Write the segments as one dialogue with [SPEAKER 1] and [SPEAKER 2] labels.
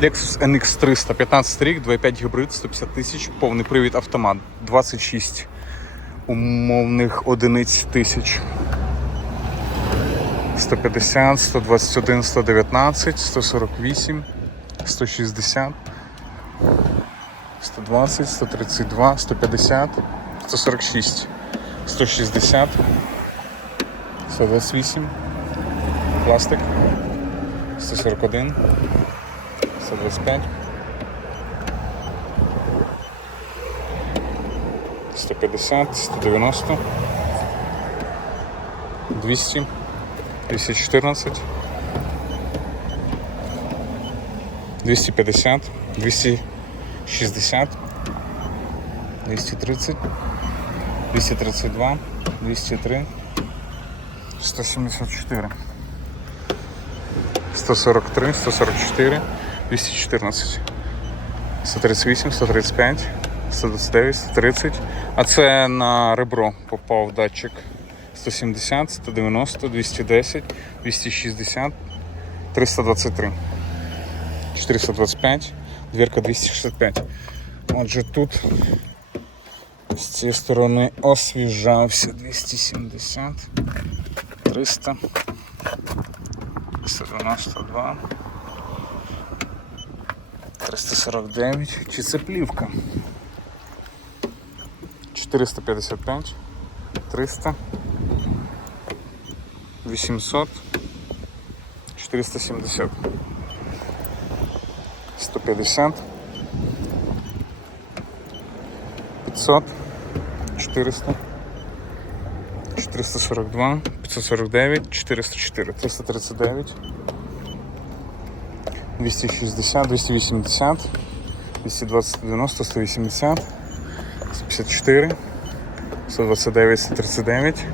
[SPEAKER 1] Lexus NX 300, 15 рік, 2.5 гібрид, 150 тисяч, повний привід автомат, 26 умовних одиниць тисяч. 150, 121, 119, 148, 160, 120, 132, 150, 146, 160, 128, пластик, 141, 125, 150, 190, 200, 214, 250, 260, 230, 232, 203, 174, 143, 144, 214, 138, 135, 129, 130. А це на ребро попав датчик 170, 190, 210, 260, 323, 425, дверка 265. Отже, тут з цієї сторони освіжався 270, 300, 192, 349. Чи це плівка? 455, 300, 800, 470, 150, 500, 400, 442, 549, 404, 339, 260, 280, 220, 90, 180, 154, 129, 139,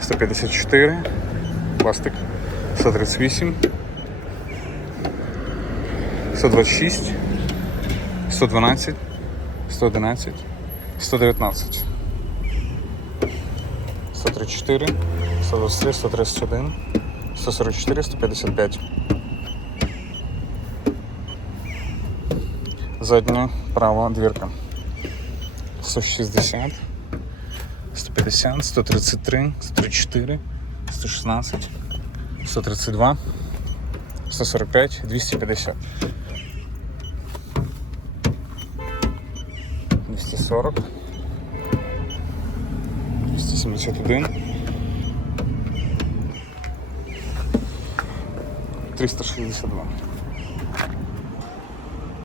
[SPEAKER 1] 154, пластик, 138, 126, 112, 111, 119, 134, 123, 131, 144, 155. Задня права дверка. 160, 150, 133, 134, 116, 132, 145, 250. 240, 271, 362.